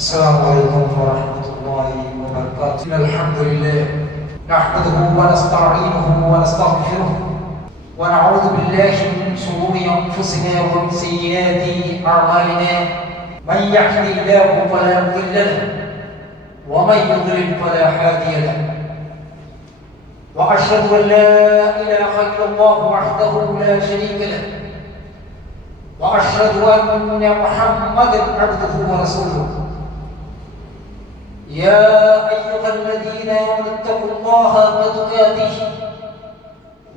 السلام عليكم ورحمة الله وبركاته. الحمد لله نحمده ونستعينه ونستغفره ونعوذ بالله من شرور أنفسنا ومن سيئات أعمالنا. من يهده الله فلا مضل له ومن يضلل فلا هادي له. وأشهد أن لا إله إلا الله وحده لا شريك له وأشهد أن محمدا عبده ورسوله. يا أيها الذين آمنوا اتقوا الله حق تقاته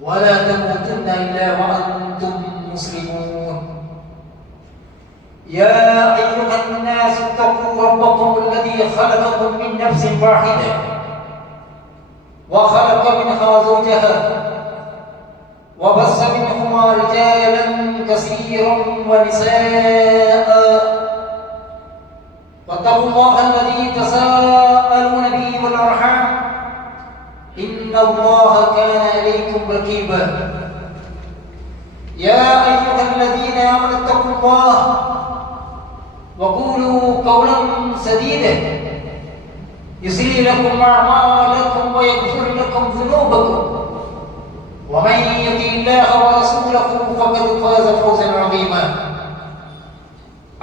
ولا تموتن إلا وأنتم مسلمون. يا أيها الناس اتقوا ربكم الذي خلقكم من نفس واحدة وخلق منها زوجها وبث منهما رجالا كثيرا ونساء واتقوا الله الذي تساءلون به والأرحام إن الله كان عليكم رقيبا. يا أيها الذين آمنوا اتقوا الله وقولوا قولا سديدا يصلح لكم أعمالكم ويغفر لكم ذنوبكم ومن يطع الله ورسوله فقد فاز فوزا عظيما.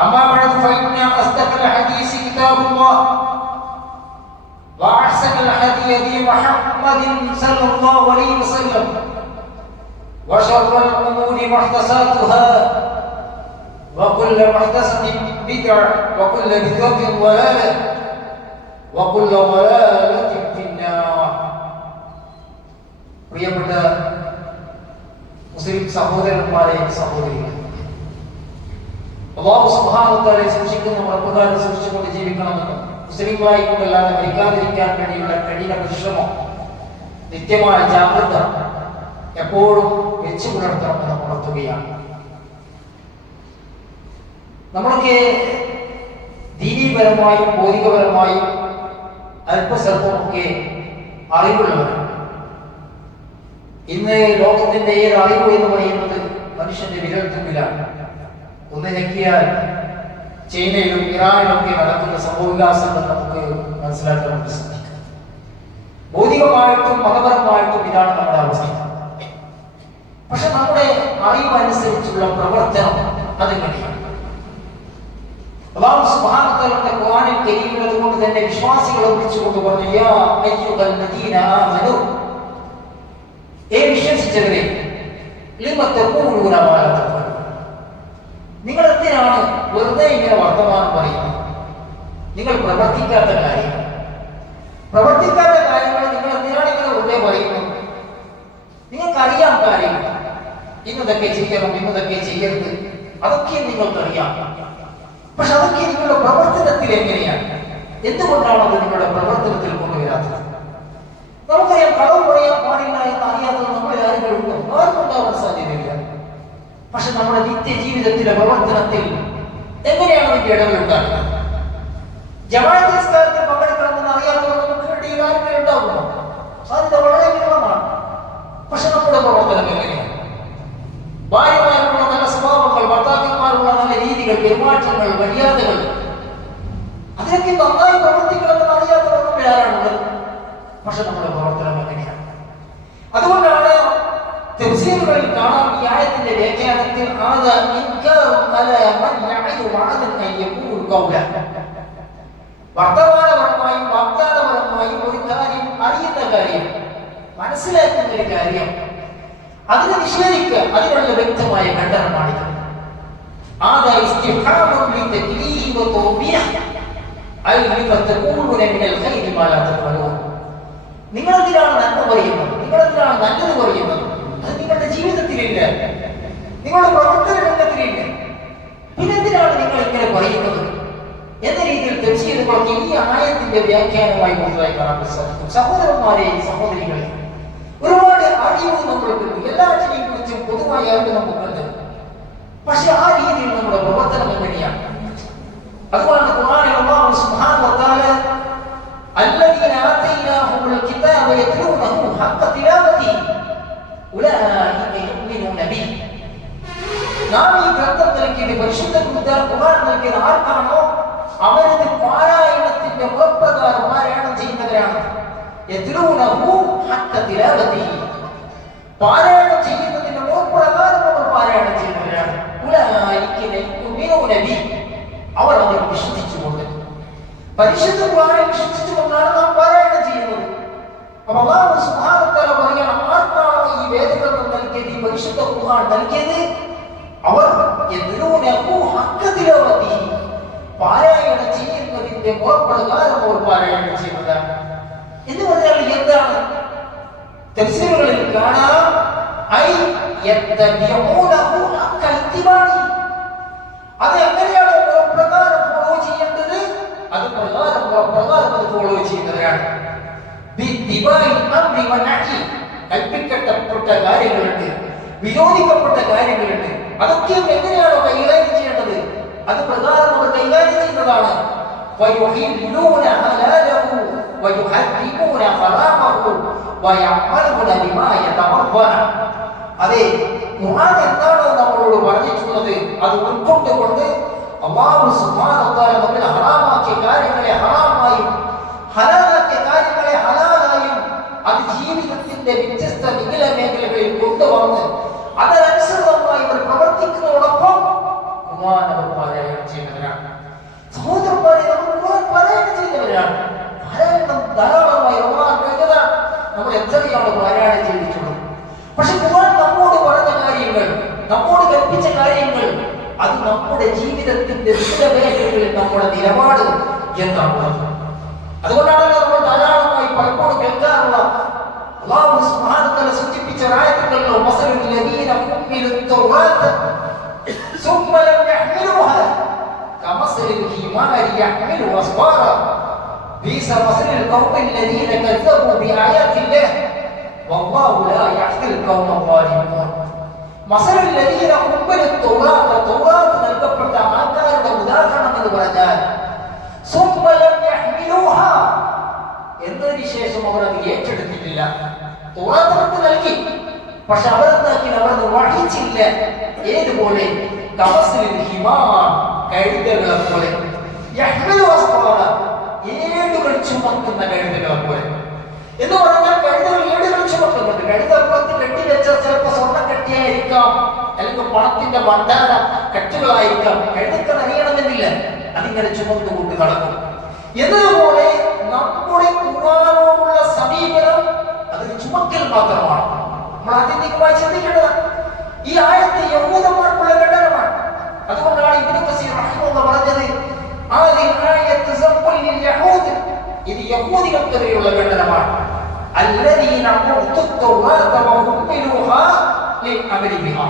أما بعد فإن أصدق الحديث كتاب الله وأحسن الهدي هدي محمد صلى الله عليه وسلم وشر الأمور محدثاتها وكل محدثة بدعة وكل بدعة ضلالة وكل ضلالة في النار. പ്രിയപ്പെട്ട മുസ്ലിം സഹോദരന്മാരെ സഹോദരികളെ, അല്ലാഹു സുബ്ഹാനഹു വ തആലയെ സൂക്ഷിക്കുന്ന പ്രകാരം സൂക്ഷിച്ചുകൊണ്ട് ജീവിക്കണമെന്നും മുസ്ലിങ്ങളായി കൊണ്ടല്ലാതെ മരിക്കാതിരിക്കാൻ വേണ്ടിയുള്ള കഠിന പരിശ്രമം, നിത്യമായ ജാഗ്രത എപ്പോഴും വെച്ചു പുലർത്തണമെന്ന് ഉണർത്തുകയാണ്. നമ്മളൊക്കെ ദീനീപരമായും ഭൗതികപരമായും അല്പസ്വല്പമൊക്കെ അറിവുള്ളവരാണ്. ഇന്ന് ലോകത്തിന്റെ ഏത് അറിവ് എന്ന് പറയുന്നത് മനുഷ്യന്റെ വിരൽത്തുമ്പിലാണ്. ഒന്ന് ഞെക്കിയാൽ ചൈനയിലും ഇറാനിലൊക്കെ നടക്കുന്ന സംഭവവികാസങ്ങൾ നമുക്ക് മനസ്സിലാക്കാൻ സാധിക്കും. ഭൗതികമായിട്ടും മതപരമായിട്ടും ഇതാണ് നമ്മുടെ അവസ്ഥ. പക്ഷെ നമ്മുടെ അറിവനുസരിച്ചുള്ള പ്രവർത്തനം അതെങ്ങനെയാണ്? അല്ലാഹു സുബ്ഹാനഹു വ തആലയുടെ ഖുർആനിൽ കരീമിൽ അതുകൊണ്ട് തന്നെ വിശ്വാസികളെ വിളിച്ചുകൊണ്ട് പറഞ്ഞു, യാ അയ്യുഹൽ ലദീന ആമനൂ, വിശ്വസിച്ചവരെ, ലിമ തഖൂലൂന മാ ലാ തഫ്അലൂൻ, നിങ്ങൾ എന്തിനാണ് വെറുതെ ഇങ്ങനെ വർത്തമാനം പറയുന്നത്? നിങ്ങൾ പ്രവർത്തിക്കാത്ത കാര്യങ്ങൾ നിങ്ങൾ എന്തിനാണ് ഇങ്ങനെ വെറുതെ പറയുന്നത്? നിങ്ങൾക്കറിയാം കാര്യങ്ങൾ, ഇന്നതൊക്കെ ചെയ്യണം, ഇന്നതൊക്കെ ചെയ്യരുത്, അതൊക്കെ നിങ്ങൾക്കറിയാം. പക്ഷെ അതൊക്കെ നിങ്ങളുടെ പ്രവർത്തനത്തിൽ എങ്ങനെയാണ്? എന്തുകൊണ്ടാണ് അത് നിങ്ങളുടെ പ്രവർത്തനത്തിൽ കൊണ്ടുവരാത്തത്? നമുക്കറിയാം, കളവ് പറയാൻ പാടില്ല എന്ന് അറിയാത്തത് നമ്മളിൽ ആരെങ്കിലും ഉണ്ടോ? ആർക്കും ഉണ്ടാവാൻ സാധ്യതയില്ല. പക്ഷെ നമ്മുടെ നിത്യജീവിതത്തിലെ പ്രവർത്തനത്തിൽ എങ്ങനെയാണ് അതിന്റെ ഇടങ്ങളുണ്ടാകുന്നത്? ജമാഅത്ത് നിസ്കാരത്തിൽ പങ്കെടുക്കണമെന്ന് അറിയാത്തവർ നമുക്ക് ഇടയിൽ ആരെങ്കിലും ഉണ്ടാകുമോ? സാധ്യത വളരെ വിരളമാണ്. പക്ഷെ നമ്മുടെ പ്രവർത്തനം എങ്ങനെയാണ്? ഭാര്യമാരുള്ള നല്ല സ്വഭാവങ്ങൾ, ഭർത്താക്കന്മാരുള്ള നല്ല രീതികൾ, പെരുമാറ്റങ്ങൾ, മര്യാദകൾ, അതിനൊക്കെ നന്നായി പ്രവർത്തിക്കണമെന്ന് അറിയാത്തവർ നമ്മൾ ആരാണുള്ളത്? പക്ഷെ നമ്മുടെ പ്രവർത്തനം എങ്ങനെയാണ്? അതുകൊണ്ടാണ് തഫ്സീറുകളിൽ കാണാം, ഈ ആയത്തിന്റെ വ്യാഖ്യാനത്തിൽ വർത്തമാനപരമായും വാഗ്ദാനപരമായും ഒരു കാര്യം, അറിയുന്ന കാര്യം, മനസ്സിലാക്കുന്ന ഒരു കാര്യം, അതിനെ നിഷേധിക്കുക, അതിനുള്ള വ്യക്തമായ ഖണ്ഡനമാണിത്. നിങ്ങളെന്തിനാണ് നന്മ പറയുന്നത്? നിങ്ങളെന്തിനാണ് നല്ലത് പറയുന്നത്? അത് നിങ്ങളുടെ ജീവിതത്തിലില്ല, നിങ്ങളുടെ പ്രവർത്തന രംഗത്തിലില്ല. പിന്നെ എന്തിനാണ് നിങ്ങൾ ഇങ്ങനെ പറയുന്നത് എന്ന രീതിയിൽ തഫ്സീറുകളൊക്കെ ഈ ആയത്തിന്റെ വ്യാഖ്യാനമായി കൊണ്ടുപോയി കാണാൻ സാധിക്കും. സഹോദരന്മാരെ, സഹോദരികളെ, ഒരുപാട് അറിവ് നമ്മൾക്കുണ്ട്, എല്ലാറ്റിനെയും കുറിച്ചും പൊതുവായ അറിവ് നമുക്കുണ്ട്. പക്ഷെ ആ രീതിയിൽ നമ്മുടെ പ്രവർത്തനം എങ്ങനെയാണ്? അതുകൊണ്ടാണ് ഖുർആനിൽ അല്ലാഹു സുബ്ഹാനഹു വ തആല الذين آتيناهم الكتاب يتلونه حق تلاوته أولئك يؤمنون به. നാം ഈ ഗ്രന്ഥം നൽകിയത്, പരിശുദ്ധ ഖുർആൻ നൽകിയത് ആർക്കാണോ അവരത് പാരായണം യദ്ലൂനഹു ഹഖ തിലാവതിഹി, പാരായണം ചെയ്യുന്നതിന്റെ മുറപ്രകാരം അവർ പാരായണം ചെയ്യുന്നവരാണ്. ഉലൈക യുമിനൂന ബി, അവർ അതിൽ വിശ്വസിച്ചുകൊണ്ട്, പരിശുദ്ധ ഖുർആനിൽ വിശ്വസിച്ചുകൊണ്ടാണ് നാം പാരായണം ചെയ്യുന്നത്. അപ്പോൾ അല്ലാഹു സുബ്ഹാനഹു വ തആല പറയാണ്, ആർക്കാണ് ഈ വേദഗ്രന്ഥം നൽകിയത്, ഈ പരിശുദ്ധ ഖുർആൻ നൽകിയത്? അവർ യദ്ലൂനഹു ഹഖ തിലാവതിഹി, പാരായണം ചെയ്യുന്നതിന്റെ മുറപ്രകാരം അവർ പാരായണം ചെയ്യുന്നതാണ്. എന്ന് പറഞ്ഞാൽ എന്താണ്? തഫ്സീറുകളിൽ കാണാം, ഐ യത്തബിഊനഹു ഹഖൽ ഇത്തിബാഇ, അത് എങ്ങനെയാണ് മുറപ്രകാരം ഫോളോ ചെയ്യേണ്ടത്, അത് പ്രകാരം അത് ഫോളോ ചെയ്യുന്നവരാണ്. ബിത്തിബാഇ അംരി വനഹി, കൽപ്പിക്കപ്പെട്ട കാര്യങ്ങളുണ്ട്, വിരോധിക്കപ്പെട്ട കാര്യങ്ങളുണ്ട്, അതൊക്കെ എങ്ങനെയാണോ കൈകാര്യം ചെയ്യേണ്ടത് അത് പ്രകാരം അവർ കൈകാര്യം ചെയ്യുന്നതാണ്. വയുഹില്ലൂന ഹലാലഹു വയുഹർരിമൂന ഹറാമഹു വയഅമലൂന ബിമാ യതമവ്വന. അതെ, ഖുർആൻ എന്താണോ നമ്മളോട് പറഞ്ഞിട്ടുള്ളത് അത് ഉൾക്കൊണ്ടുകൊണ്ട് അല്ലാഹു സുബ്ഹാനഹു വ തആല നമ്മെ ഹറാമാക്കിയ കാര്യങ്ങളെ ഹറാമായും ഹലാലാക്കിയ കാര്യങ്ങളെ ഹലാലായും അത് ജീവിതത്തിന്റെ വ്യത്യസ്ത വികല മേഖലകളിൽ കൊണ്ടുവന്ന് അതനുസൃതമായി ഇവർ പ്രവർത്തിക്കുന്നതോടൊപ്പം ഖുർആൻ അവർ പാരായണം ചെയ്യുന്നവരാണ്. സഹോദരന്മാരെ, നമ്മൾ ഖുർആൻ പാരായണം ചെയ്യുന്നവരാണ്. പാരായണം ധാരാളമായി റമദാൻ കഴിഞ്ഞതാണ്, നമ്മൾ എത്രയാണ് പാരായണം ചെയ്തിട്ടുള്ളത്. പക്ഷെ ഖുർആൻ നമ്മോട് പറഞ്ഞ കാര്യങ്ങൾ, നമ്മോട് കൽപ്പിച്ച കാര്യങ്ങൾ, അത് നമ്മുടെ ജീവിതത്തിന്റെ വിവിധ മേഖലകളിൽ നമ്മുടെ നിലപാട് എന്താണുള്ളത്. അതുകൊണ്ടാണല്ലോ നമ്മൾ ധാരാളമായി പലപ്പോഴും കേൾക്കാറുള്ള അല്ലാഹു സുബ്ഹാനഹു വ തആല സൂചിപ്പിച്ച ആയത്തുകളിലോ മസലുൽ ലദീന ഹുമ്മിലു തൗറാത്ത സുമ്മ ലം യഹ്മിലുഹാ കമസലിൽ ഹിമാരി യഹ്മിലു അസ്ഫാറ ബിസ മസലുൽ ഖൗമിൽ ലദീന കദ്ദബു ബിആയാത്തില്ലാഹ് വല്ലാഹു ലാ യഹ്ദിൽ ഖൗമൽ ളാലിമൂൻ. മസലുൽ ലദീന ഹുമ്മിലു തൗറാത്ത, തൗറാത്ത് നൽകപ്പെട്ട ആൾക്കാരുടെ ഉദാഹരണം എന്ന് പറഞ്ഞാൽ സുമ്മ ലം യഹ്മിലുഹാ, എന്നതിന് ശേഷം അവർ അത് ഏറ്റെടുത്തിട്ടില്ല. തൗറാത്ത് അവർക്ക് നൽകി, പക്ഷെ അവരെന്താക്കി, അവരത് വഹിച്ചില്ല. ഏതുപോലെ? കമസലിൽ ഹിമാർ, കഴുതകളെ പോലെ, യഹ്മിലു അസ്ഫാറ, ഏടുകൾ ചുമക്കുന്ന കഴുതകളെ പോലെ. എന്ന് പറഞ്ഞാൽ കഴുതകൾ ഏടുകൾ ചുമക്കുന്നുണ്ട്. കഴുതപ്പുറത്ത് കെട്ടിവെച്ച ചിലപ്പോൾ സ്വർണ്ണക്കട്ടിയായിരിക്കാം, അല്ലെങ്കിൽ പണത്തിന്റെ ഭണ്ഡാര കെട്ടുകളായിരിക്കാം. കഴുതക്കൾ അറിയണമെന്നില്ല, അതിങ്ങനെ ചുമന്നുകൊണ്ട് നടക്കും. എന്നതുപോലെ നമ്മുടെ ഖുർആനോടുള്ള സമീപനം അതൊരു ചുമക്കൽ മാത്രമാണ്. നമ്മൾ ആത്യന്തികമായി ചിന്തിക്കേണ്ടത് ഈ ആയത്ത് യഹൂദന്മാർക്കുള്ള ഖണ്ഡനമാണ്. അതുകൊണ്ടാണ് ഇബ്നു കസീർ റഹിമഹുല്ലാഹ് പറഞ്ഞത്, ആയത്ത് സബ്ബുൽ യഹൂദ്, ഇത് യഹൂദികൾക്കെതിരെയുള്ള ഖണ്ഡനമാണ്. അല്ലദീന ഖുത്തു തൗറാത വഹുമ്മിലുഹാ ലിഅമലി ബിഹാ.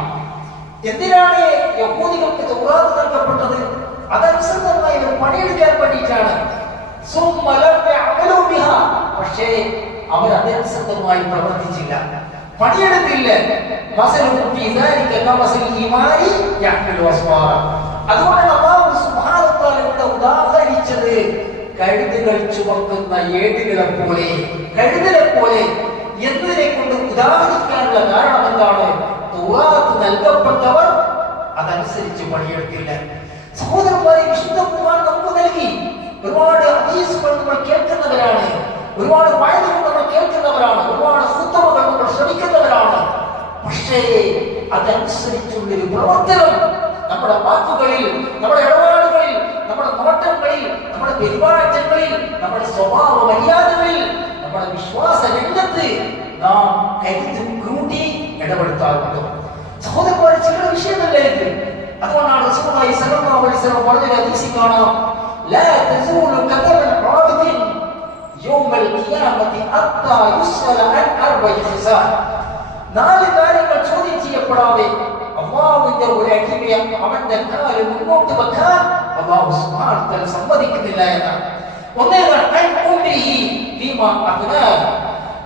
എന്തിനാണ് യഹൂദികൾക്ക് തൗറാത്ത് നൽകപ്പെട്ടത്? അതനുസൃതമായി അവർ പണിയെടുക്കാൻ വേണ്ടിയിട്ടാണ്. സുമ്മ ലം യഅമലു ബിഹാ, പക്ഷേ അവർ അതനുസൃതമായി പ്രവർത്തിച്ചില്ല, പണിയെടുത്തില്ല. മസലുഹു ഫീ ദാലിക കമസലി ഹിമാരി യഹ്മിലു അസ്ഫാറ. അതുകൊണ്ടാണ് അല്ലാഹു സുബ്ഹാനഹു വ തആല ഇവിടെ ഉദാഹരിച്ചത് കഴുതകൾ ചുമക്കുന്ന ഏടുകളെ പോലെ, കഴുതകളെ പോലെ എന്നതിനെ കൊണ്ട് ഉദാഹരിക്കാനുള്ള കാരണം എന്താണ്? തൗറാത്ത് നൽകപ്പെട്ടവർ അതനുസരിച്ച് പണിയെടുത്തില്ല. സഹോദരന്മാരെ, വിശുദ്ധ ഖുർആൻ നമുക്ക് നൽകി. ഒരുപാട് ഹദീസുകൾ നമ്മൾ കേൾക്കുന്നവരാണ്, ഒരുപാട് വചനങ്ങൾ നമ്മൾ കേൾക്കുന്നവരാണ്, ഒരുപാട് ഖുത്ബകൾ നമ്മൾ ശ്രമിക്കുന്നവരാണ്. പക്ഷേ അതനുസരിച്ചുള്ളൊരു പ്രവർത്തനം നമ്മുടെ വാക്കുകളിൽ, നമ്മുടെ ഇടപാടുകളിൽ, നമ്മുടെ നോട്ടങ്ങളിൽ, നമ്മുടെ പെരുമാറ്റങ്ങളിൽ, നമ്മുടെ സ്വഭാവ മര്യാദകളിൽ, നമ്മുടെ വിശ്വാസ രംഗത്ത് നാം കരുതി കൂട്ടി ഇടപെടുത്താറുണ്ട്. സഹോദരന്മാരെ, ചില വിഷയമല്ലേ ഇത്. അതുകൊണ്ടാണ് റസൂലുള്ളാഹി സ്വല്ലല്ലാഹു അലൈഹി വസല്ലം പറഞ്ഞ ഹദീസിൽ കാണാം, ലാ തസൂലു ഖദമൽ ആബിദിൻ യൗമൽ ഖിയാമത്തി ഹത്താ യുസ്അല അൻ അർബഇ ഖിസാൽ. 4 കാര്യങ്ങൾ ചോദ്യം ചെയ്യപ്പെടാതെ അല്ലാഹുവിന്റെ ഒരു അടിമയെ അവന്റെ കാല് മുന്നോട്ട് വെക്കാൻ അല്ലാഹു സുബ്ഹാനഹു വ തആല സമ്മതിക്കുന്നില്ല എന്നാണ്. ഒന്നേതാണ് അൻ ഉംരിഹി ഫീമാ അഫ്നാ,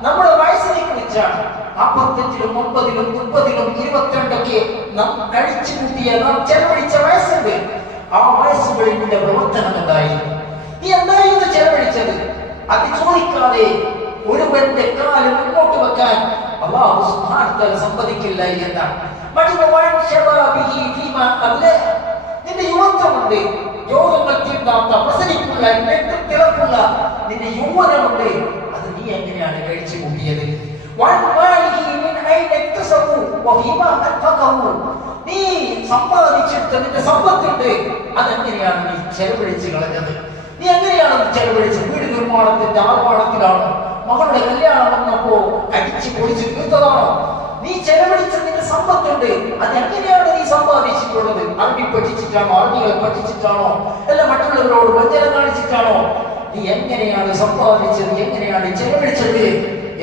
നമ്മുടെ വയസ്സിനെ കുറിച്ചാണ്. 45-ലും 50-ലും 30-ലും 22-ഒക്കെ നാം കഴിച്ചു കൂട്ടിയ, നാം ചെലവഴിച്ച വയസ്സുണ്ട്. ആ വയസ്സുകളിൽ നിന്റെ പ്രവർത്തനം എന്തായിരുന്നു? നീ എന്തായിരുന്നു ചെലവഴിച്ചത്? അത് ചോദിക്കാതെ ഒരുവന്റെ കാല് മുന്നോട്ട് വെക്കാൻ അല്ലാഹു സുബ്ഹാനഹു വ തആല സമ്മതിക്കില്ല എന്നാണ്. നിന്റെ യുവത്വമുണ്ട്, രോഗങ്ങൾ തീണ്ടാത്ത പ്രസരിപ്പുള്ള തിളപ്പുള്ള നിന്റെ യൗവനമുണ്ട്, അത് നീ എങ്ങനെയാണ് കഴിച്ചു കൂട്ടിയത്? നീ സമ്പാദിച്ചിട്ട് നിന്റെ സമ്പത്തുണ്ട്, അതെങ്ങനെയാണ് നീ ചെലവഴിച്ച് കളഞ്ഞത്? നീ എങ്ങനെയാണ് ചെലവഴിച്ച്? വീട് നിർമ്മാണത്തിന്റെ ആർഭാടത്തിലാണോ? മകളുടെ കല്യാണം വന്നപ്പോ അടിച്ചു പൊളിച്ച് തീർത്തതാണോ? നീ ചെലവഴിച്ച നിന്റെ സമ്പത്തുണ്ട്, അതെങ്ങനെയാണ് നീ സമ്പാദിച്ചിട്ടുള്ളത്? അറബി പഠിച്ചിട്ടാണോ? അറബികളെ പഠിച്ചിട്ടാണോ? അല്ല മറ്റുള്ളവരോട് വഞ്ചന കാണിച്ചിട്ടാണോ? നീ എങ്ങനെയാണ് സമ്പാദിച്ചത്? എങ്ങനെയാണ് ചെലവഴിച്ചത്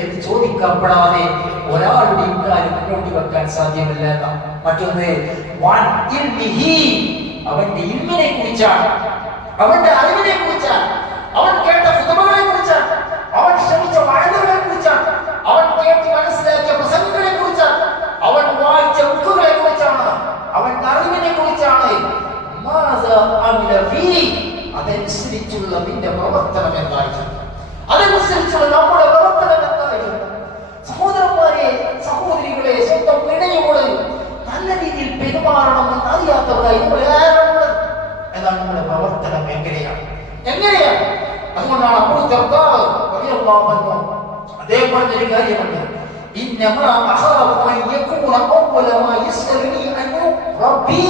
എന്ന് ചോദിക്കപ്പെടാതെ ഒരാളുടെയും കാര്യം മുന്നോട്ട് വെക്കാൻ സാധ്യമല്ല. മറ്റൊന്ന് അവന്റെ ഇൽമിനെ കുറിച്ചാണ്, അവന്റെ അറിവിനെ കുറിച്ചാണ്, അവൻ കേട്ട ഫുതുബകളെ കുറിച്ചാണ്, അവൻ ശ്രമിച്ച വഴക്കുകളെ കുറിച്ചാണ്, അവൻ കേട്ട് മനസ്സിലാക്കിയ പ്രസംഗങ്ങളെ കുറിച്ചാണ്, അവൻ വായിച്ച ബുക്കുകളെ കുറിച്ചാണ്, അവന്റെ അറിവിനെ കുറിച്ചാണ്. അതനുസരിച്ചുള്ള നിന്റെ പ്രവർത്തനം എന്തായിരുന്നു? അതനുസരിച്ചുള്ള നമ്മുടെ പ്രവർത്തനം എന്തായിരുന്നു? സഹോദരന്മാരെ, സഹോദരികളെ, സ്വന്തം ഇണയോട് നല്ല രീതിയിൽ പെരുമാറണമെന്ന് അറിയാത്തവരായി നമ്മളേറെയുള്ളത്. എന്നാൽ നമ്മുടെ പ്രവർത്തനം എങ്ങനെയാണ്? അതുകൊണ്ടാണ് അബൂ ദർദാ റളിയല്ലാഹു അൻഹു അദ്ദേഹം പറഞ്ഞൊരു കാര്യമുണ്ട്. ഇന്നമാ അഖാഫു അൻ യകൂന അവ്വല മാ യസ്അലുനി അൻഹു റബ്ബി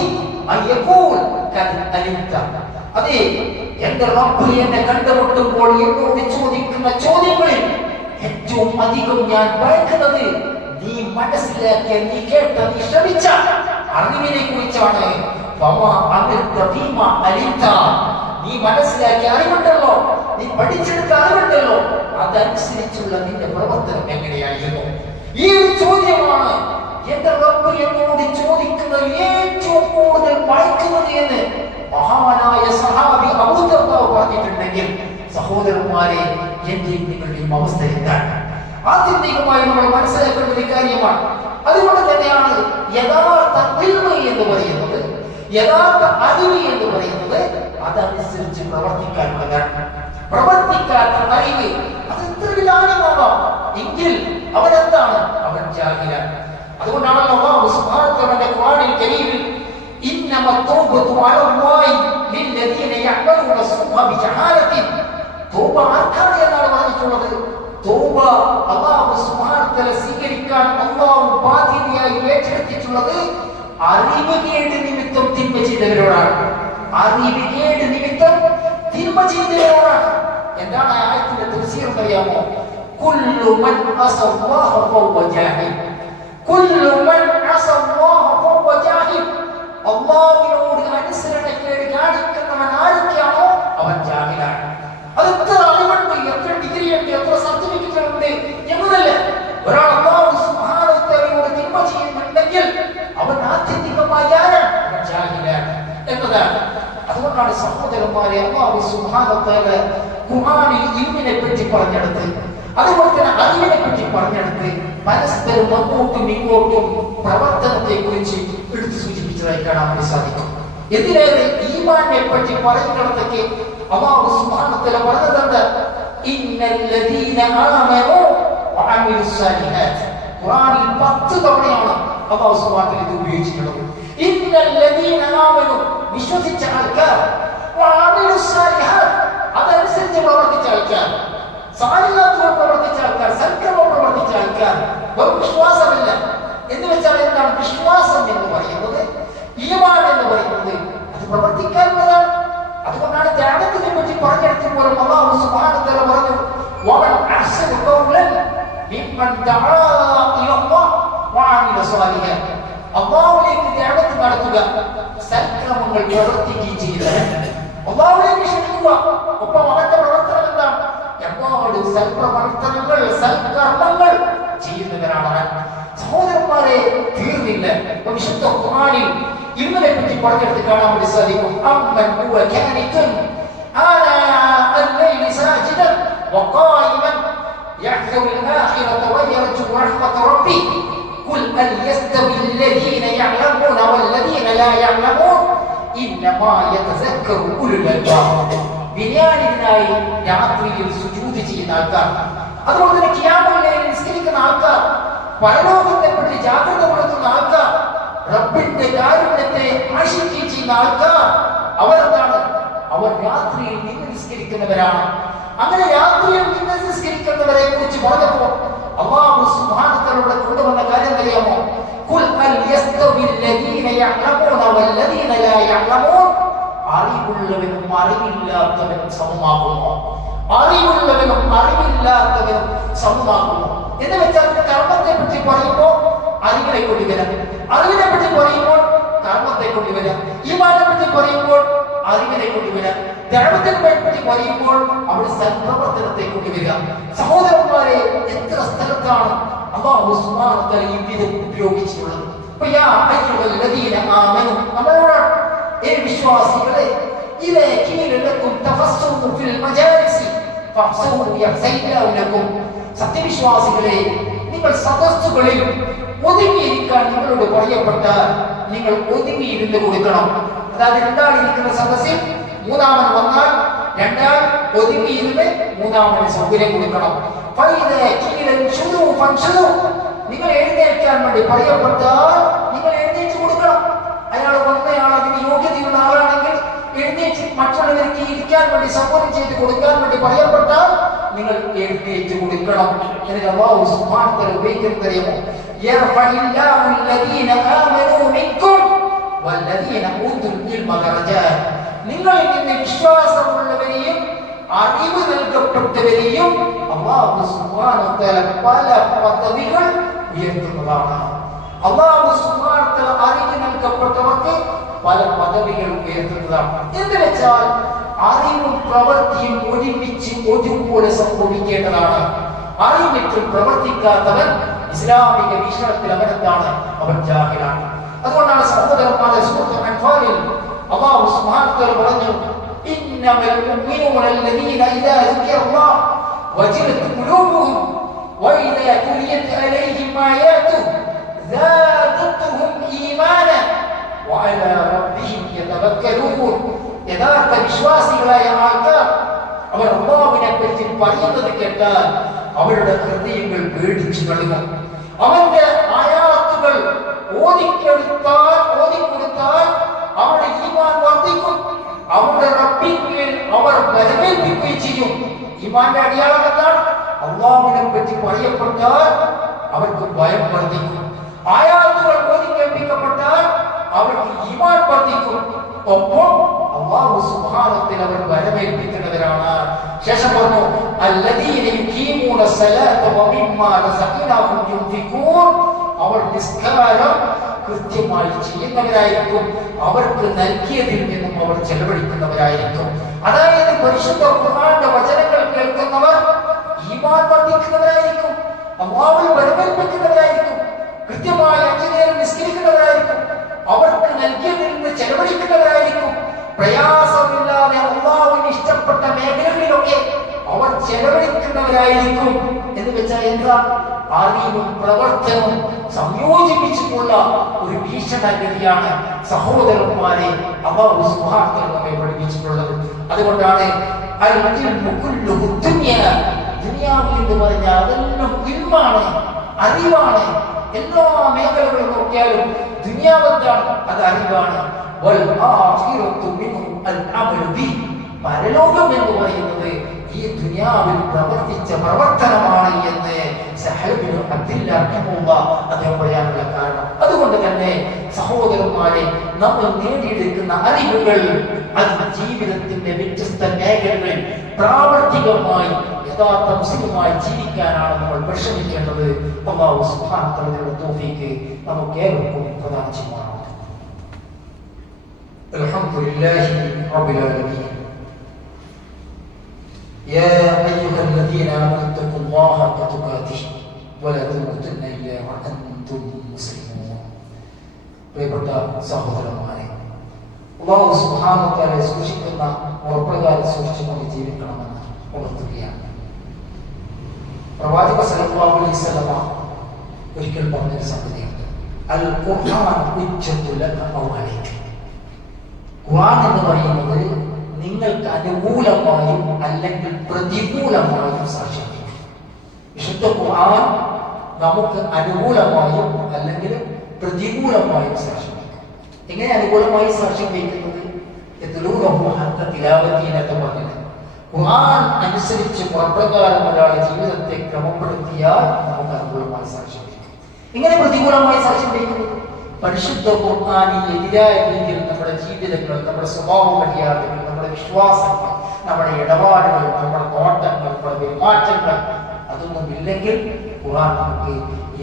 അൻ യഖൂൽ ഖദ് അലിംത. അതെ, എന്റെ റബ്ബ് എന്നെ കണ്ടുമുട്ടുമ്പോൾ എന്നോട് ചോദിക്കുന്ന ചോദ്യങ്ങളിൽ ഏറ്റവും അധികം ഞാൻ ഭയക്കുന്നത് നീ മനസ്സിലാക്കിയ, നീ കേട്ട, നീ ശ്രമിച്ച അറിവിനെ കുറിച്ചാണ്. നീ മനസ്സിലാക്കിയ അറിവുണ്ടല്ലോ, നീ പഠിച്ചെടുത്ത അറിവുണ്ടല്ലോ, അതനുസരിച്ചുള്ള നിന്റെ പ്രവർത്തനം എങ്ങനെയായിരുന്നു? ഈ ഒരു ചോദ്യമാണ് എന്റെ റബ്ബ് എന്നോട് ചോദിക്കുന്നത് ഏറ്റവും കൂടുതൽ ഭയക്കുന്നത് എന്ന് മഹാനായ സഹാബി അബൂ ദർദാ പറഞ്ഞിട്ടുണ്ടെങ്കിൽ, സഹോദരന്മാരെ, എന്റെയും നിങ്ങളുടെയും അവസ്ഥ എന്താണ്? ആത്യന്തികമായി നമ്മൾ മനസ്സിലാക്കേണ്ട ഒരു കാര്യമാണ്. അതുകൊണ്ട് തന്നെയാണ് യഥാർത്ഥ ഇൽമ് എന്ന് പറയുന്നത്, യഥാർത്ഥ അറിവ് എന്ന് പറയുന്നത് അതനുസരിച്ച് പ്രവർത്തിക്കാനുള്ളതാണ്. പ്രവർത്തിക്കാത്ത അറിവ് അത് എത്ര വിലാനമാകാം എങ്കിൽ അവനെന്താണ്? അവൻ ജാഹിലാണ്. അതുകൊണ്ടാണല്ലോ അല്ലാഹു സുബ്ഹാനഹു വ തആല ഖുർആനിൽ കരീമിൽ ഇന്നമ തൗബതു അലല്ലാഹി ലില്ലദീന യഅമലൂന സുബ്ഹ ബിജഹാലത്തിൻ, തൗബ ആർക്കാണ് എന്നാണ് പറഞ്ഞിട്ടുള്ളത്? തൗബ അല്ലാഹു സുബ്ഹാനഹു വ തആല സ്വീകരിക്കാൻ അല്ലാഹു ബാധ്യതയായി ഏറ്റെടുത്തിട്ടുള്ളത് അറിവുകേട് നിമിത്തം തിന്മ ചെയ്തവരോടാണ്. അറിവുകേട് നിമിത്തം തിന്മ ചെയ്തവരോടാണ്. എന്താണ് ആയത്തിന്റെ തഫ്സീർ അറിയാമോ? കുല്ലു മൻ അസല്ലാഹു ഫഹുവ ജാഹിൽ. കുല്ലു മൻ അസല്ലാഹു ഫഹുവ ജാഹിൽ. അല്ലാഹുവിനോട് അനുസരണക്കേട് കാണിക്കുന്നവൻ ആരൊക്കെയാണോ അവൻ ജാഹിലാണ്. അത് എത്ര അറിവുണ്ട്, എത്ര ഡിഗ്രി ഉണ്ട്, എത്ര സർട്ടിഫിക്കറ്റ് ഉണ്ട് എന്നതല്ല. ഒരാൾ അല്ലാഹു സുബ്ഹാനഹു വ തആലയോട് തിന്മ ചെയ്യുന്നുണ്ടെങ്കിൽ അവൻ ആത്യന്തികമായി ആരാണ്? അവൻ ജാഹിലാണ് എന്നതാണ്. അതുകൊണ്ടാണ് സഹോദരന്മാരെ, അല്ലാഹു സുബ്ഹാനഹു വ തആല ഖുർആനിൽ ഇൽമിനെ പറ്റി പറഞ്ഞെടുത്ത്, അതുപോലെ തന്നെ അറിവിനെ പറ്റി പറഞ്ഞെടുത്ത് പരസ്പരം അങ്ങോട്ടും ഇങ്ങോട്ടും പ്രവർത്തനത്തെ കുറിച്ച് എടുത്തു സൂചിപ്പിച്ചതായി കാണാൻ വേണ്ടി സാധിക്കും. എന്തിനേറെ ഈമാനെ പറ്റി പറയുന്നിടത്തേക്ക് അല്ലാഹു സുബ്ഹാനഹു വ തആല പറഞ്ഞത് ഇന്നല്ലദീന ആമനൂ വഅമിലുസ് സാലിഹാത്ത്. ഖുർആനിൽ 10 തവണയാണ് അല്ലാഹു സുബ്ഹാനഹു വ തആല ഇത് ഉപയോഗിച്ചിട്ടുള്ളത്. ഇന്നല്ലദീന ആമനൂ, വിശ്വസിച്ച ആൾക്കാർ, വഅമിലുസ് സാലിഹാത്ത്, അതനുസരിച്ച് പ്രവർത്തിച്ച ആൾക്കാർ, സാലിഹാത്തുകൾ പ്രവർത്തിച്ച ആൾക്കാർ, സൽക്കർമ്മം പ്രവർത്തിച്ച ആൾക്കാർ. വെറും വിശ്വാസമല്ല എന്ന് വെച്ചാൽ എന്താണ് വിശ്വാസം എന്ന് പറയുന്നത്? ഈമാൻ എന്ന് പറയുന്നത് അത് പ്രവർത്തിക്കാനുള്ളതാണ്. അതുകൊണ്ടാണ് ത്യാഗത്തിനെ പറ്റി പറഞ്ഞെടുക്കുമ്പോൾ അല്ലാഹു സുബ്ഹാനഹു വ തആല പറഞ്ഞു വമൻ അഹ്സനു ഖൗലൻ മിമ്മൻ ദഅാ ഇലല്ലാഹ് വഅമില സ്വാലിഹാൻ. അല്ലാഹുവിലേക്ക് ത്യാഗത്ത് നടത്തുക, സൽക്കർമ്മങ്ങൾ പ്രവർത്തിക്കുകയും ചെയ്യുക, അല്ലാഹുവിലേക്ക് ക്ഷണിക്കുക. ഒപ്പം അവന്റെ പ്രവർത്തനം എന്താണ്? എപ്പോഴും സൽപ്രവർത്തനങ്ങൾ, സൽക്കർമ്മങ്ങൾ ചെയ്യുന്നവരാണ് അവൻ. സഹോദരന്മാരെ, തീർന്നില്ല. വിശുദ്ധ ഖുർആനിൽ ഇൽമിനെ പറ്റി പറഞ്ഞെടുത്ത് കാണാൻ വേണ്ടി സാധിക്കും. അമ്മൻ ഹുവ കാനിതുൻ ആനാഅ അൽ-ലൈലി സാജിദൻ വഖായിമൻ യഹ്ദറു al-ആഖിറത വയർജു റഹ്മത റബ്ബി ഖുൽ ഹൽ യസ്തവി അൽദീന യഅലമൂന വൽദീന ലാ യഅലമൂൻ ഇന്നമാ യതസക്കറു ഉലുൽ അൽബാബ്. ബിരിയാണിനായി രാത്രിയിൽ സുജൂദ് ചെയ്യുന്ന ആൾക്കാർ, അതുപോലെ തന്നെ ഖിയാമുൽ ലൈൽ നിസ്കരിക്കുന്ന ആൾക്കാർ, പരലോകത്തെ പറ്റി ജാഗ്രത പുലർത്തുന്ന ആൾക്കാർ, റബ്ബിന്റെ കാരുണ്യത്തെ ആശിക്കുകയും ചെയ്യുന്ന ആൾക്കാർ, അവരെന്താണ്? അവർ രാത്രിയിൽ നിന്ന് നിസ്കരിക്കുന്നവരാണ്. അങ്ങനെ രാത്രിയിൽ നിസ്കരിക്കുന്നവരെ കുറിച്ച് പറഞ്ഞപ്പോൾ അല്ലാഹു സുബ്ഹാനഹു വ തആല കൊണ്ടുവന്ന കാര്യം അറിയാമോ? ഖുൽ ഹൽ യസ്തവി അല്ലദീന യഅലമൂന വല്ലദീന ലാ യഅലമൂൻ, അറിവുള്ളവനും അറിവില്ലാത്തവനും സമമാകുമോ? അറിവുള്ളവനും അറിവില്ലാത്തവനും സമമാകുമോ എന്ന് വെച്ചാൽ കർമ്മത്തെ പറ്റി പറയുമ്പോൾ അറിവിനെ കൊണ്ടുവരാം, അറിവിനെ പറ്റി പറയുമ്പോൾ കർമ്മത്തെ കൊണ്ടുവരാം, ഈമാനെ പറ്റി പറയുമ്പോൾ അറിവിനെ കൊണ്ടുവരാം, ദഅവത്തിനെ പറ്റി പറയുമ്പോൾ അവിടെ സൽപ്രവർത്തനത്തെ കൊണ്ടുവരിക. സഹോദരന്മാരെ, എത്ര സ്ഥലത്താണ് അല്ലാഹു സുബ്ഹാനഹു വ തആല ഈ വിധം ഉപയോഗിച്ചിട്ടുള്ളത്. അപ്പോൾ യാ അയ്യുഹല്ലദീന ആമനു, നമ്മളോട് ഏ വിശ്വാസികളെ, ഇദാ ഖീല ലക്കും തഫസ്സഹു ഫിൽ മജാലിസി ഫഫ്സഹു യഫ്സഹു ലക്കും, സത്യവിശ്വാസികളെ, നിങ്ങൾ സദസ്സുകളിൽ ഒതുങ്ങിയിരിക്കാൻ നിങ്ങളോട് പറയപ്പെട്ടാൽ നിങ്ങൾ ഒതുങ്ങിയിരുന്ന് കൊടുക്കണം. അതായത് രണ്ടാളിരിക്കുന്ന സദസ്സിൽ മൂന്നാമൻ വന്നാൽ രണ്ടാൾ ഒതുങ്ങിയിരുന്ന് മൂന്നാമന് സൗകര്യം കൊടുക്കണം. നിങ്ങൾ എഴുന്നേൽക്കാൻ വേണ്ടി പറയപ്പെട്ടാൽ നിങ്ങൾ എഴുന്നേറ്റ് കൊടുക്കണം. അയാൾ വന്നയാൾ അതിന് യോഗ്യതയുള്ള ആളാണെങ്കിൽ എഴുന്നേറ്റ് മറ്റുള്ളവർക്ക് ഇരിക്കാൻ വേണ്ടി സപ്പോർട്ട് ചെയ്ത് കൊടുക്കാൻ വേണ്ടി പറയപ്പെട്ടാൽ നിങ്ങൾ എഴുന്നേറ്റ് കൊടുക്കണം. എന്നിട്ട് അല്ലാഹു സുബ്ഹാനഹു വ തആല ഉപയോഗിക്കുന്നത് അറിയാമോ? യർഫഇല്ലാഹു അല്ലദീന ആമനൂ മിൻകും വല്ലദീന ഊതുൽ ഇൽമ ദറജാത്, നിങ്ങളിൽ നിന്ന് വിശ്വാസമുള്ളവരെയും അറിവ് നൽകപ്പെട്ടവരെയും അല്ലാഹു സുബ്ഹാനഹു വ തആല പല പദവികൾ ഉയർത്തുന്നതാണ്. അല്ലാഹു സുബ്ഹാനഹു വ തആല അറിവ് നൽകപ്പെട്ടവർക്ക് പല പദവികൾ ഉയർത്തുന്നതാണ്. എന്ന് വെച്ചാൽ അറിവും പ്രവൃത്തിയും ഒരുമിച്ച് ഒരുപോലെ സംഭവിക്കേണ്ടതാണ്. അറിവിട്ട് പ്രവർത്തിക്കാത്തവൻ ഇസ്ലാമിക വീക്ഷണത്തിൽ അവനെന്താണ്? അവൻ ജാഹിലാണ്. അതുകൊണ്ടാണ് സഹോദരന്മാരെ, സൂറത്തുൽ അൻഫാലിൽ അല്ലാഹു സുബ്ഹാനഹു വ തആല പറഞ്ഞു, ഇന്നമൽ മുഅ്മിനൂന അല്ലദീന ഇദാ ദുകിറല്ലാഹു വജിലത് ഖുലൂബുഹും വഇദാ തുലിയത് അലൈഹിം ആയാതുഹു സാദത്തുഹും ഈമാനാ വഅലാ റബ്ബിഹിം യതവക്കലൂൻ. യഥാർത്ഥ വിശ്വാസികളായ ആൾക്കാർ അവർ അല്ലാഹുവിനെ പറ്റി പറയുന്നത് കേട്ടാൽ അവരുടെ ഹൃദയങ്ങൾ പേടിച്ചു നടുങ്ങും. അവന്റെ ആയാത്തുകൾ ഓതിക്കൊടുത്താൽ അവരുടെ ഈമാൻ വർദ്ധിക്കും. അവരുടെ റബ്ബിങ്കിൽ അവർ ബലമേൽപ്പിക്കുകയും ചെയ്യും. ഈമാന്റെ അടിയാളം എന്താണ്? അല്ലാഹുവിനെ പറ്റി പറയപ്പെട്ടാൽ അവർക്ക് ഭയം വർദ്ധിക്കും. ആയാത്തുകൾ ഓതിക്കേൾപ്പിക്കപ്പെട്ടാൽ അവർക്ക് ഈമാൻ വർദ്ധിക്കും. ഒപ്പം അല്ലാഹു സുബ്ഹാനഹു വ തആല അവർ ബലമേൽപ്പിക്കുന്നവരാണ്. ശേഷം പറഞ്ഞു, അല്ലദീന യുഖീമൂന സ്വലാത്ത വമിമ്മാ റസഖ്നാഹും യുൻഫിഖൂൻ, അവർ നിസ്കാരം കൃത്യമായി ചെയ്യുന്നവരായിരിക്കും, അവർക്ക് നൽകിയതിൽ നിന്നും അവർ ചെലവഴിക്കുന്നവരായിരിക്കും. അതായത് പരിശുദ്ധ ഖുർആന്റെ വചനങ്ങൾ കേൾക്കുന്നവർ ഈമാൻ വർദ്ധിക്കുന്നവരായിരിക്കും, അല്ലാഹുവിൽ ബലമേൽപ്പിക്കുന്നവരായിരിക്കും, കൃത്യമായി 5 നേരം നിസ്കരിക്കുന്നവരായിരിക്കും, അവർക്ക് നൽകിയതിൽ നിന്ന് ചെലവഴിക്കുന്നവരായിരിക്കും. പ്രയാസമില്ലാതെ അല്ലാഹുവിന് ഇഷ്ടപ്പെട്ട മേഖലകളിലൊക്കെ അവർ ചെലവഴിക്കുന്നവരായിരിക്കും. എന്ന് വെച്ചാൽ എന്താ? അറിവും പ്രവർത്തനവും സംയോജിപ്പിച്ചിട്ടുള്ള ഒരു വീക്ഷണഗതിയാണ് സഹോദരന്മാരെ അല്ലാഹു സുബ്ഹാനഹു വ തആല നമ്മെ പഠിപ്പിച്ചിട്ടുള്ളത്. അതുകൊണ്ടാണ് അൽ ഇൽമു കുല്ലുഹു ദുനിയ, ദുനിയാവ് എന്ന് പറഞ്ഞാൽ അതെല്ലാം ഇൽമാണ്, അറിവാണ്. എല്ലാ മേഖലകളും നോക്കിയാലും ദുനിയാവ് എന്താണ്? അത് അറിവാണ്. വൽ ആഖിറത്തു മിൻഹു അൽ അമലു ബിഹി, പരലോകം എന്ന് പറയുന്നത് ഈ ദുനിയാവിൽ പ്രവർത്തിച്ച പ്രവർത്തനമാണ് എന്ന് സഹൽ ബിൻ അബ്ദുല്ലാഹ് റഹിമഹുല്ലാഹ് അദ്ദേഹം പറയാനുള്ള കാരണം. അതുകൊണ്ട് തന്നെ സഹോദരന്മാരെ, നമ്മൾ നേടിയെടുക്കുന്ന അറിവുകൾ അത് ജീവിതത്തിന്റെ വ്യത്യസ്ത മേഖലകളിൽ പ്രാവർത്തികമായി യഥാർത്ഥ മുസ്ലിമായി ജീവിക്കാനാണ് നമ്മൾ പരിശ്രമിക്കേണ്ടത്. അല്ലാഹു സുബ്ഹാനഹു വ തആലയുടെ തൗഫീഖ് നമുക്ക് ഏവർക്കും പ്രദാനം ചെയ്യുമാറാകട്ടെ. അൽഹംദുലില്ലാഹി റബ്ബിൽ ആലമീൻ. يا أيها الذين آمنوا اتقوا الله حق تقاته ولا تموتن إلا وأنتم مسلمون. പ്രിയപ്പെട്ട സഹോദരന്മാരെ, അല്ലാഹു സുബ്ഹാനഹു വ തആല സൂക്ഷിക്കുന്ന മുറപ്രകാരം സൂക്ഷിച്ചുകൊണ്ട് ജീവിക്കണമെന്ന് ഉണർത്തുകയാണ്. പ്രവാചക സല്ലല്ലാഹു അലൈഹി വസല്ലം ഒരിക്കൽ പറഞ്ഞൊരു സംഗതിയുണ്ട്, അൽ ഖുർആൻ ഹുജ്ജത്തുൻ ലക ഔ അലൈക. ഖുർആൻ എന്ന് പറയുന്നത് നിങ്ങൾക്ക് അനുകൂലമായും അല്ലെങ്കിൽ പ്രതികൂലമായും സാക്ഷ്യം വഹിക്കും. വിശുദ്ധ ഖുർആൻ നമുക്ക് അനുകൂലമായും അല്ലെങ്കിൽ പ്രതികൂലമായും സാക്ഷ്യം വഹിക്കും. എങ്ങനെ അനുകൂലമായി സാക്ഷ്യം വഹിക്കുന്നത്? ഖുർആൻ അനുസരിച്ച് പുറപ്രകാരം ഒരാളുടെ ജീവിതത്തെ ക്രമപ്പെടുത്തിയാൽ നമുക്ക് അനുകൂലമായി സാക്ഷ്യം വയ്ക്കും. ഇങ്ങനെ പ്രതികൂലമായി സാക്ഷ്യം വയ്ക്കുന്നത് പരിശുദ്ധ ഖുർആനിന് എതിരായ രീതിയിൽ നമ്മുടെ ജീവിതങ്ങൾ, നമ്മുടെ സ്വഭാവ മര്യാദകൾ, നമ്മുടെ വിശ്വാസങ്ങൾ, നമ്മുടെ ഇടപാടുകൾ, നമ്മുടെ നോട്ടങ്ങൾ, നമ്മുടെ പെരുമാറ്റങ്ങൾ അതൊന്നും ഇല്ലെങ്കിൽ ഖുർആൻ നമുക്ക്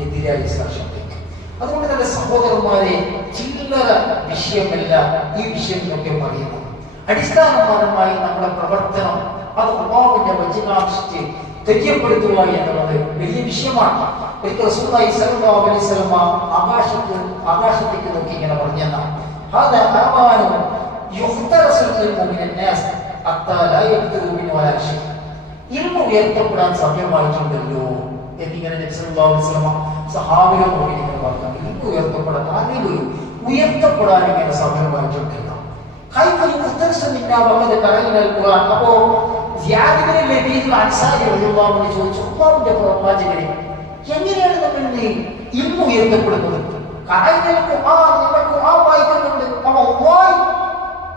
എതിരായി സാക്ഷ്യം വയ്ക്കും. അതുകൊണ്ട് തന്നെ സഹോദരന്മാരെ, ചില്ലറ വിഷയമല്ല ഈ വിഷയങ്ങളൊക്കെ പറയുന്നത്. അടിസ്ഥാനപരമായി നമ്മുടെ പ്രവർത്തനം അത് അല്ലാഹുവിന്റെ വചനാംശത്തെ തെര്യപ്പെടുത്തുക എന്നുള്ളത് വലിയ വിഷയമാണ്. ഒരിക്കൽ റസൂലുള്ളാഹി സ്വല്ലല്ലാഹു അലൈഹി വസല്ലം ആകാശത്തേക്ക് നോക്കി ഇങ്ങനെ പറഞ്ഞെന്നാണ്, ഹാദാ ആമാനു യുഖ്തറസു മിനൻ നാസ് ഹത്താ ലാ യഖ്തറു മിൻ വലാ ശൈ. ഇൽമു ഉയർത്തപ്പെടാൻ സമയമായിട്ടുണ്ടല്ലോ എന്നിങ്ങനെ നബി സല്ലല്ലാഹു അലൈഹി വസല്ലം സഹാബികളെ നോക്കി ഇങ്ങനെ പറഞ്ഞു. ഇൽമു ഉയർത്തപ്പെടാൻ, അറിവ് ഉയർത്തപ്പെടാൻ ഇങ്ങനെ സമയമായിട്ടുണ്ടല്ലോ. കൈഫ യുഖ്തറസു മിന്നാ വഖദ് ഖറഅനൽ ഖുർആൻ. അപ്പോ സിയാദ് ഇബ്നു ലബീദ് അൻസാരി റളിയല്ലാഹു അൻഹു ചോദിച്ചു, അല്ലാഹുവിന്റെ പ്രവാചകനെ, എങ്ങനെയാണ് നമ്മൾ ഇൽമു ഉയർത്തപ്പെടുന്നത്? ഖറഅനൽ ഖുർആൻ, നമ്മൾ ഖുർആൻ വായിക്കുന്നുണ്ട്. അപ്പോൾ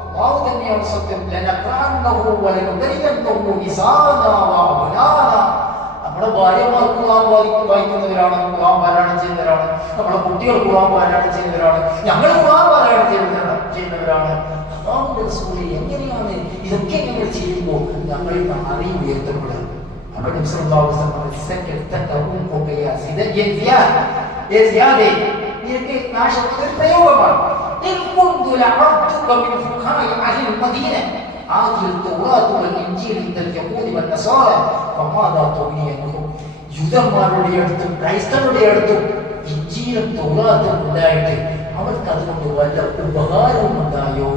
അല്ലാഹു തന്നെയാണ് സത്യം. ലനഖറഅന്നഹു വലനുദരിയന്നഹു ലിസാനാ വഅബനാനാ. നമ്മുടെ ഭാര്യമാർ ഖുർആൻ വായിക്കുന്നവരാണ്, ഖുർആൻ പാരായണം ചെയ്യുന്നവരാണ്. നമ്മുടെ കുട്ടികൾ ഖുർആൻ പാരായണം ചെയ്യുന്നവരാണ്. ഞങ്ങൾ ഖുർആൻ പാരായണം ചെയ്യുന്നവരാണ്. അല്ലാഹുവിന്റെ റസൂലേ, എങ്ങനെയാണ് ഇതൊക്കെ ഞങ്ങൾ ചെയ്യുമ്പോൾ ഞങ്ങളിൽ അറിവ് ഉയർത്തപ്പെടുക? അപ്പോൾ നബി സല്ലല്ലാഹു അലൈഹി വസല്ലം നിനക്ക് നാശത്തിന്റെ ഒരു പ്രയോഗമാണ്. യൂദന്മാരുടെ അടുത്തും ക്രൈസ്തവരുടെ അടുത്തും ഇഞ്ചീലും തൗറാത്തും ഉണ്ടായിട്ട് അവർക്ക് അതുകൊണ്ട് വല്ല ഉപകാരവും ഉണ്ടായോ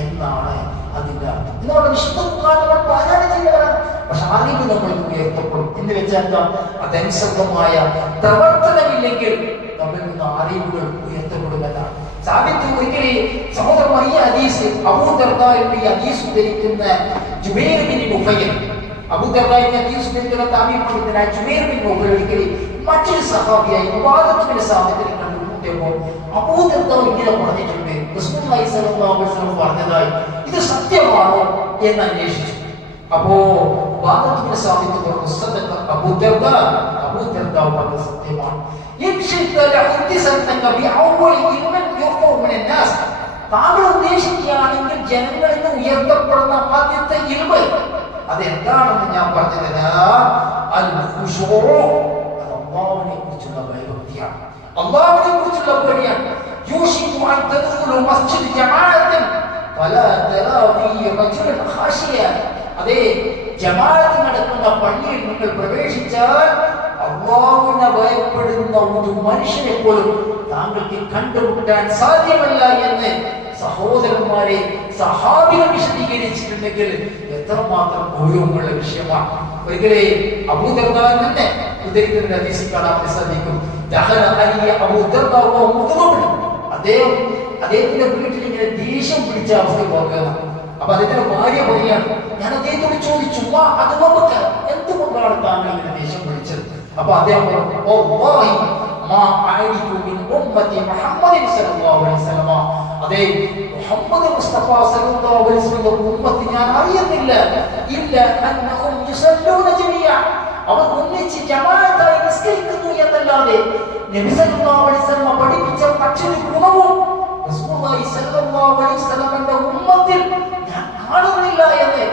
എന്നാണ് അതിന്റെ അർത്ഥം. എന്നുള്ള വിശുദ്ധ ഖുർആൻ നമ്മൾ പാരായണം ചെയ്യുന്നവരാണ്. പക്ഷെ അറിവ് നമ്മൾക്ക് ഉയർത്തപ്പെടും എന്ന് വെച്ചാൽ എന്താ? അതനുസൃതമായ പ്രവർത്തനമില്ലെങ്കിൽ നമ്മിൽ നിന്ന് അറിവുകൾ ഉയർത്തപ്പെടുമെന്നാണ്. സാബിത്ത് ഒരിക്കലും സഹോദരന്മാർ ഈ ഹദീസ് അബൂദർദായുടെ ഈ ഹദീസ് ഉദ്ധരിക്കുന്ന ജുബൈർ ബിൻ നുഫൈൽ, അബൂദർദായുടെ ഹദീസ് ഉദ്ധരിക്കുന്ന താബീഈ പണ്ഡിതനായ ജുബൈർ ബിൻ നുഫൈൽ ഒരിക്കലും മറ്റൊരു സഹാബിയായി മുബാദത്തുബിൻ സാമിത്തിനെ കണ്ടുമുട്ടിയപ്പോൾ അബൂദർദാ ഇങ്ങനെ പറഞ്ഞിട്ടുണ്ട്, റസൂലുള്ളാഹി സ്വല്ലല്ലാഹു അലൈഹി വസല്ലം പറഞ്ഞതായി ഇത് സത്യമാണോ എന്ന് അന്വേഷിച്ചു. അപ്പോ മുബാദത്തുബിൻ സാമിത്ത് പറഞ്ഞു, സദഖ അബൂദർദാ, അബൂദർദാ പറഞ്ഞത് സത്യമാണ്. താങ്കൾ ഉദ്ദേശിക്കുകയാണെങ്കിൽ ജനങ്ങളിൽ നിന്ന് ഉയർത്തപ്പെടുന്ന ആദ്യത്തെ ഇൽമ് അതെന്താണെന്ന് ഞാൻ പറഞ്ഞുതരാം. അല്ലാഹുവിനെ കുറിച്ചുള്ള ഭയഭക്തിയാണ്, അല്ലാഹുവിനെ കുറിച്ചുള്ള പേടിയാണ്. അതേ, ജമാഅത്ത് നടക്കുന്ന പള്ളിയിൽ നിങ്ങൾ പ്രവേശിച്ചാൽ അല്ലാഹുവിനെ ഭയപ്പെടുന്ന ഒരു മനുഷ്യനെ പോലും താങ്കൾക്ക് കണ്ടുമുട്ടാൻ സാധ്യമല്ല എന്ന് സഹോദരന്മാരെ സഹാബികൾ വിശദീകരിച്ചിട്ടുണ്ടെങ്കിൽ എത്രമാത്രം ഗൗരവമുള്ള വിഷയമാണ്. ഒരിക്കലേ അബൂദർദാ തന്നെ ഉദ്ധരിക്കുന്ന ഹദീസിൽ കാണാൻ സാധിക്കും, അദ്ദേഹത്തിന്റെ വീട്ടിൽ ഇങ്ങനെ ദേഷ്യം പിടിച്ച അവസ്ഥ പോകുകയാണ്. അപ്പൊ അദ്ദേഹത്തിന്റെ ഭാര്യ പറയാണ്, ഞാൻ അദ്ദേഹത്തോട് ചോദിച്ചു, എന്തുകൊണ്ടാണ് താങ്കൾ ഇങ്ങനെ ദേഷ്യം പിടിച്ചത്? അപ്പൊ അദ്ദേഹം പറഞ്ഞു, അതെ, മുഹമ്മദ് മുസ്തഫ സല്ലല്ലാഹു അലൈഹി വസല്ലം ഉമ്മത്ത് ഞാൻ അറിയുന്നില്ല, ഇല്ല അന്നഹും യുസല്ലൂന ജമീഅ, അവർ ഒന്നിച്ച് ജമാഅത്തായി നിസ്കരിക്കുന്നു എന്നല്ലാതെ നബി സല്ലല്ലാഹു അലൈഹി വസല്ലം പഠിപ്പിച്ച മറ്റൊരു ഗുണവും റസൂലുള്ളാഹി സല്ലല്ലാഹു അലൈഹി വസല്ലമയുടെ ഉമ്മത്തിൽ ഞാൻ കാണുന്നില്ല എന്ന്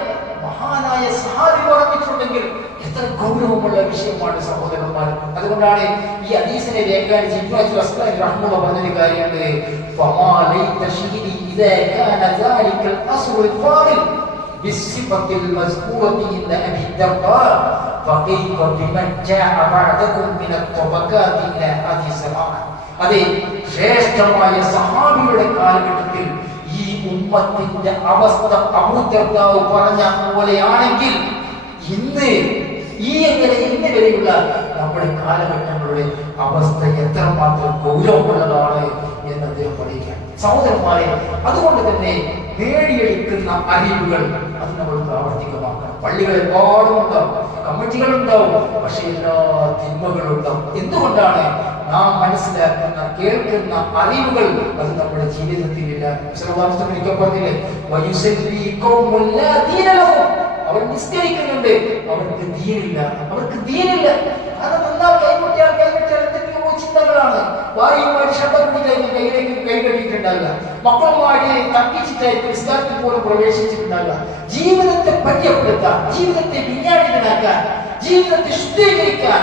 മഹാനായ സഹാബി പറഞ്ഞിട്ടുണ്ടെങ്കിൽ എത്ര ഗൗരവമുള്ള വിഷയമാണ് സഹോദരന്മാർ. അതുകൊണ്ടാണ് ഈ ഹദീസിനെ വ്യാഖ്യാനിച്ച് ഇബ്നു അസ്കർ റഹ്മത്തുള്ളാഹി പറഞ്ഞൊരു കാര്യമുണ്ട്, ഫമാ ലൈത ശഹീദി ഇദാ കാന ദാലികൽ അസ്റുൽ ഫാദിൽ ബിസ്സിഫത്തിൽ മസ്കൂറത്തി ഇന്ന അബി ദർദാ ഫകൈഫ ബിമൻ ജാഅ ബഅദകും മിന തബഖാതി ഇലാ ഹാദി സമാഅ. അതെ, ശ്രേഷ്ഠമായ സഹാബിയുടെ കാലഘട്ടത്തിൽ ഈ ഉമ്മത്തിന്റെ അവസ്ഥ അബൂദർദാ പറഞ്ഞ പോലെയാണെങ്കിൽ ഇന്ന് വരെയുള്ള നമ്മുടെ കാലഘട്ടങ്ങളുടെ അവസ്ഥ എത്രമാത്രം ഗൗരവമുള്ളതാണ് എന്ന് അദ്ദേഹം പഠിക്കുകയാണ്. സഹോദരന്മാരെ, അതുകൊണ്ട് തന്നെ നേടിയെടുക്കുന്ന അറിവുകൾ അത് നമ്മൾ പ്രാവർത്തികമാക്കണം. പള്ളികൾ ഒരുപാടും ഉണ്ടാവും, കമ്മിറ്റികൾ ഉണ്ടാവും, പക്ഷെ എല്ലാ തിന്മകളും ഉണ്ടാവും. എന്തുകൊണ്ടാണ്? നാം മനസ്സിലാക്കുന്ന കേൾക്കുന്ന അറിവുകൾ അത് നമ്മുടെ ജീവിതത്തിൽ ഇല്ല. പറഞ്ഞില്ലേ, അവർ നിസ്കരിക്കുന്നുണ്ട്, അവർക്ക് ദീനില്ല. കാരണം എന്നാൽ കൈകൊട്ടിയാൽ എന്തെങ്കിലും ചിന്തകളാണ്. ഭാര്യയുമായിട്ട് ശബ്ദം കൂടിയായിരിക്കും കയ്യിലേക്ക് കൈകെട്ടിയിട്ടുണ്ടാകുക, മക്കളുമായി തർക്കിച്ചിട്ടായിരിക്കും നിസ്കാരത്തിൽ പോലും പ്രവേശിച്ചിട്ടുണ്ടാകുക. ജീവിതത്തെ പരിചയപ്പെടുത്താൻ, ജീവിതത്തെ വിജ്ഞാനിതനാക്കാൻ, ജീവിതത്തെ ശുദ്ധീകരിക്കാൻ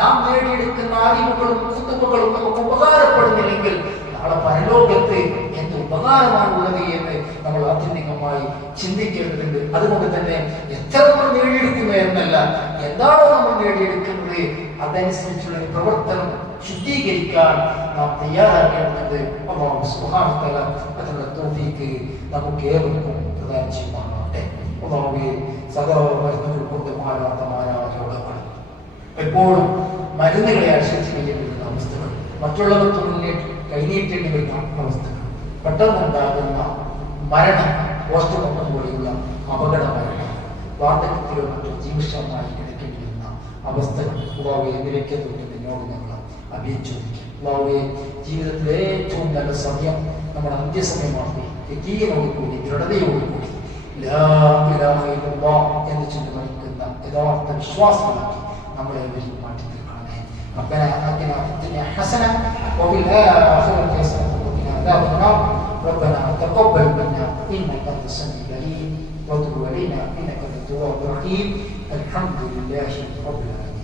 നാം നേടിയെടുക്കുന്ന അറിവുകളും കുത്തുബുകളും നമുക്ക് ഉപകാരപ്പെടുന്നില്ലെങ്കിൽ നാളെ പരലോകത്ത് എന്ത് ഉപകാരമാണുള്ളത് എന്ന് നമ്മൾ ആത്യന്തികമായി ചിന്തിക്കേണ്ടതുണ്ട്. അതുകൊണ്ട് തന്നെ എത്ര നമ്മൾ നേടിയെടുക്കുന്നു എന്നല്ല, എന്താണോ നമ്മൾ നേടിയെടുക്കുന്നത് അതനുസരിച്ചുള്ള പ്രവർത്തനം ശുദ്ധീകരിക്കാൻ നാം തയ്യാറാക്കേണ്ടത്. അല്ലാഹു സുബ്ഹാനഹു വ തആല അതിനുള്ള തൗഫീഖ് നമുക്ക് ഏവർക്കും പ്രദാനം ചെയ്യുമാറാകട്ടെ. അല്ലാഹുവേ, സദാ മരുന്നുകൾ കൊണ്ട് മാറാത്തമായ രോഗങ്ങൾ, എപ്പോഴും മരുന്നുകളെ ആശ്രയിച്ച് കഴിയേണ്ടുന്ന അവസ്ഥകൾ, മറ്റുള്ളവർക്ക് മുന്നിൽ കൈനീട്ടേണ്ടി വരുന്ന അവസ്ഥകൾ, പെട്ടെന്നുണ്ടാകുന്ന മരണം, പോസ്റ്റ്മോർട്ടം പോലെയുള്ള അപകട മരണം, വാർദ്ധക്യത്തിലോ മറ്റോ ജീവശമായി കിടക്കേണ്ടി വരുന്ന അവസ്ഥകൾ അല്ലാഹുവേ നിനക്ക് തൊട്ട് നിന്നോട് ഞങ്ങൾ അപേക്ഷിക്കും. അല്ലാഹുവേ, ജീവിതത്തിലെ ഏറ്റവും നല്ല സമയം നമ്മുടെ അന്ത്യസമയമാക്കി യഖീനോടുകൂടി ദൃഢതയോടുകൂടി ലാ ഇലാഹ ഇല്ലല്ലാഹ് എന്ന് ചൊല്ലി മരിക്കുന്ന യഥാർത്ഥ വിശ്വാസമാക്കി നമ്മളെ മാറ്റി തീർക്കണമേ. ربنا آتنا في الدنيا حسنة وفي الآخرة حسنة وقنا عذاب النار. ربنا تقبل منا إنك أنت السميع العليم وتب علينا إنك أنت التواب الرحيم. الحمد لله رب العالمين.